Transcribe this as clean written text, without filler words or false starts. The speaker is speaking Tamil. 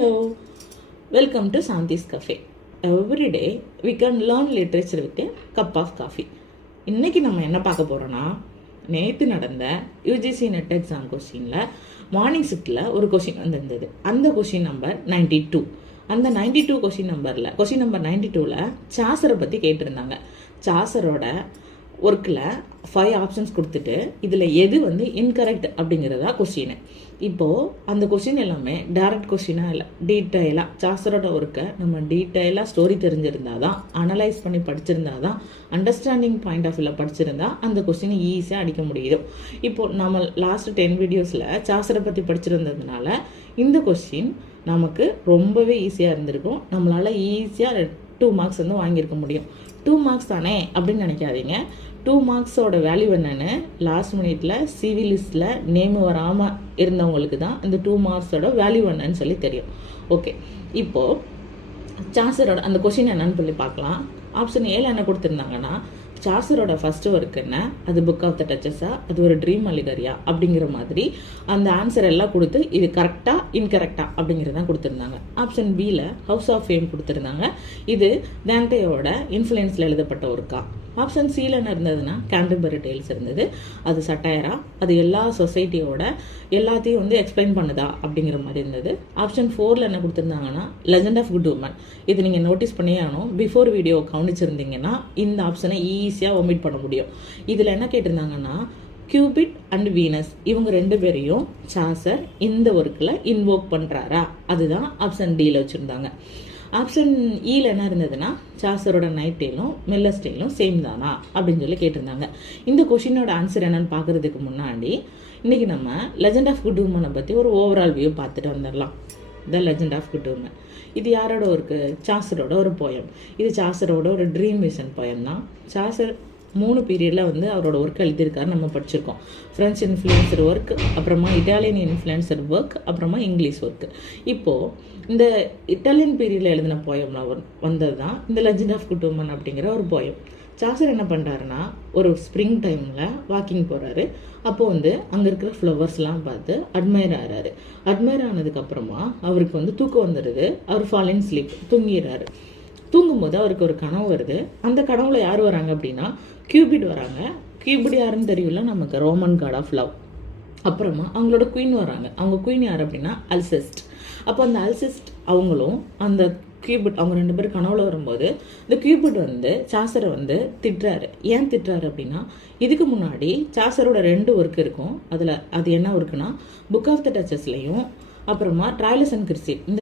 Hello, welcome to Santi's Cafe. Every day we can learn literature with a cup of coffee. இன்னைக்கு நம்ம என்ன பார்க்க போறோம்னா நேற்று நடந்த யூஜிசி நெட் எக்ஸாம் கொஸ்டினில் மார்னிங் ஷிஃப்டில் ஒரு கொஸ்டின் வந்திருந்தது. அந்த கொஸ்டின் நம்பர் 92. அந்த 92 கொஸ்டின் நம்பர் 92ல் சாசரை பற்றி கேட்டிருந்தாங்க. சாசரோட ஒர்க்கில் 5 ஆப்ஷன்ஸ் கொடுத்துட்டு இதில் எது இன்கரெக்ட் அப்படிங்கிறதா கொஸ்டின். இப்போது அந்த கொஸ்டின் எல்லாமே டைரக்ட் கொஸ்டினாக இல்லை, டீட்டெயிலாக சாசரோட ஒர்க்கை நம்ம டீட்டெயிலாக ஸ்டோரி தெரிஞ்சிருந்தா தான், அனலைஸ் பண்ணி படிச்சிருந்தா தான், அண்டர்ஸ்டாண்டிங் பாயிண்ட் ஆஃப் வியூவில் படிச்சிருந்தா அந்த கொஸ்டினை ஈஸியாக அடிக்க முடியும். இப்போது நம்ம லாஸ்ட் 10 வீடியோஸில் சாசரை பற்றி படிச்சிருந்ததுனால இந்த கொஸ்டின் நமக்கு ரொம்பவே ஈஸியாக இருந்திருக்கும். நம்மளால் ஈஸியாக 2 மார்க்ஸ் வாங்கியிருக்க முடியும். 2 மார்க்ஸ் தானே அப்படின்னு நினைக்காதீங்க. 2 மார்க்ஸோட வேல்யூ என்னன்னு லாஸ்ட் மினிட்ல சிவி லிஸ்ட்ல நேம் வராமல் இருந்தவங்களுக்கு தான் இந்த 2 மார்க்ஸோட வேல்யூ என்னன்னு சொல்லி தெரியும். ஓகே, இப்போ சாசரோட அந்த கொஸ்டின் என்னன்னு சொல்லி பார்க்கலாம். ஆப்ஷன் ஏல என்ன கொடுத்துருந்தாங்கன்னா, சாசரோட ஃபர்ஸ்ட் ஒர்க் என்ன, அது புக் ஆஃப் த டச்சஸா, அது ஒரு ட்ரீம் அலிகரியா அப்படிங்கிற மாதிரி அந்த ஆன்சர் எல்லாம் கொடுத்து இது கரெக்டா இன்கரெக்டா அப்படிங்கிறதான் கொடுத்துருந்தாங்க. ஆப்ஷன் பியில் ஹவுஸ் ஆஃப் ஃபேம் கொடுத்துருந்தாங்க. இது தாண்டேயோட இன்ஃப்ளூயன்ஸில் எழுதப்பட்ட ஒர்க்கா. ஆப்ஷன் சியில் என்ன இருந்ததுன்னா கேண்டர்பரி டேல்ஸ் இருந்தது. அது சட்டையரா, அது எல்லா சொசைட்டியோட எல்லாத்தையும் எக்ஸ்பிளைன் பண்ணுதா அப்படிங்கிற மாதிரி இருந்தது. ஆப்ஷன் 4ல் என்ன கொடுத்துருந்தாங்கன்னா லெஜண்ட் ஆஃப் குட் உமன். இது நீங்கள் நோட்டீஸ் பண்ணியே ஆகணும். பிஃபோர் வீடியோ கவனிச்சிருந்தீங்கன்னா இந்த ஆப்ஷனை ஈஸியாக ஒமிட் பண்ண முடியும். இதில் என்ன கேட்டிருந்தாங்கன்னா கியூபிட் அண்ட் வீனஸ் இவங்க 2 பேரையும் சாசர் இந்த ஒர்க்கில் இன்வோக் பண்ணுறாரா, அதுதான் ஆப்ஷன் டியில் வச்சுருந்தாங்க. ஆப்ஷன் இயில் என்ன இருந்ததுன்னா சாசரோட நைட் டேலும் மில்லர்ஸ் டேலும் சேம் தானா அப்படின்னு சொல்லி கேட்டிருந்தாங்க. இந்த கொஷினோட ஆன்சர் என்னன்னு பார்க்கறதுக்கு முன்னாடி இன்னைக்கு நம்ம லெஜண்ட் ஆஃப் குட் உமனை பற்றி ஒரு ஓவரால் வியூ பார்த்துட்டு வந்துடலாம். The legend of good women இது யாரோட ஒர்க்கு? சாசரோட ஒரு போயம். இது சாசரோட ஒரு ட்ரீம் விஷன் போயம் தான். சாசர் 3 பீரியடில் அவரோட ஒர்க் எழுதியிருக்காரு, நம்ம படிச்சிருக்கோம். ஃப்ரெஞ்ச் இன்ஃப்ளூயன்சர் ஒர்க், அப்புறமா இட்டாலியன் இன்ஃப்ளூயன்சர் ஒர்க், அப்புறமா இங்கிலீஷ் ஒர்க். இப்போது இந்த இட்டாலியன் பீரியடில் எழுதின போயம்லாம் வந்தது தான் இந்த லெஜண்ட் ஆஃப் குட் உமன் அப்படிங்கிற ஒரு போயம். சாசர் என்ன பண்ணுறாருன்னா ஒரு ஸ்ப்ரிங் டைமில் வாக்கிங் போகிறாரு. அப்போது அங்கே இருக்கிற ஃப்ளவர்ஸ்லாம் பார்த்து அட்மையர் ஆகிறாரு. அட்மையர் ஆனதுக்கப்புறமா அவருக்கு தூக்கம் வந்துடுது. அவர் ஃபால் இன் ஸ்லீப், தூங்கிடுறாரு. தூங்கும்போது அவருக்கு ஒரு கனவு வருது. அந்த கனவுல யார் வராங்க அப்படின்னா கியூபிட் வராங்க. கியூபிட் யாருன்னு தெரியல நமக்கு, ரோமன் காட் ஆஃப் லவ். அப்புறமா அவங்களோட குயின் வராங்க. அவங்க குயின் யார் அப்படின்னா அல்செஸ்ட். அப்போ அந்த அல்செஸ்ட் அவங்களும் அந்த கியூபிட் அவங்க 2 பேரும் கனவுல வரும்போது இந்த கியூபிட் சாசரை திட்டுறாரு. ஏன் திட்டுறாரு அப்படின்னா இதுக்கு முன்னாடி சாசரோட 2 ஒர்க் இருக்கும். அது என்ன ஒர்க்குன்னா புக் ஆஃப் த டச்சஸ்லையும் அப்புறமா ட்ரைலஸ் அண்ட் கிறிஸ்டி இந்த